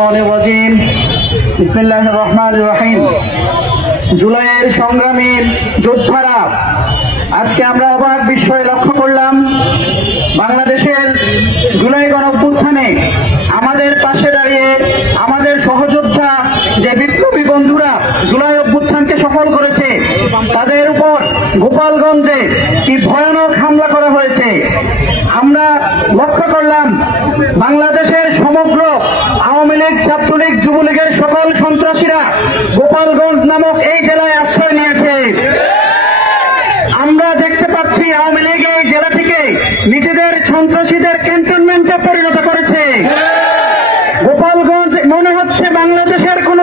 শাইতানির রাজিম। বিসমিল্লাহির রহমানির রহিম। জুলাইয়ের সংগ্রামী যোদ্ধারা, আজকে আমরা অবাক বিস্ময়ে লক্ষ্য করলাম বাংলাদেশের জুলাই গণঅভ্যুত্থানে আমাদের পাশে দাঁড়িয়ে আমাদের সহযোদ্ধা যে বিপ্লবী বন্ধুরা জুলাই অভ্যুত্থানকে সফল করেছে, তাদের উপর গোপালগঞ্জে কি ভয়ানক হামলা করা হয়েছে। আমরা লক্ষ্য করলাম বাংলাদেশের সমগ্র আওয়ামী লীগ, ছাত্রলীগ, যুবলীগের সকল সন্ত্রাসীরা গোপালগঞ্জ নামক এই জেলায় আশ্রয় নিয়েছে। আমরা দেখতে পাচ্ছি আওয়ামী লীগ এই জেলাটিকে নিজেদের সন্ত্রাসীদের ক্যান্টনমেন্টে পরিণত করেছে। গোপালগঞ্জ মনে হচ্ছে বাংলাদেশের কোন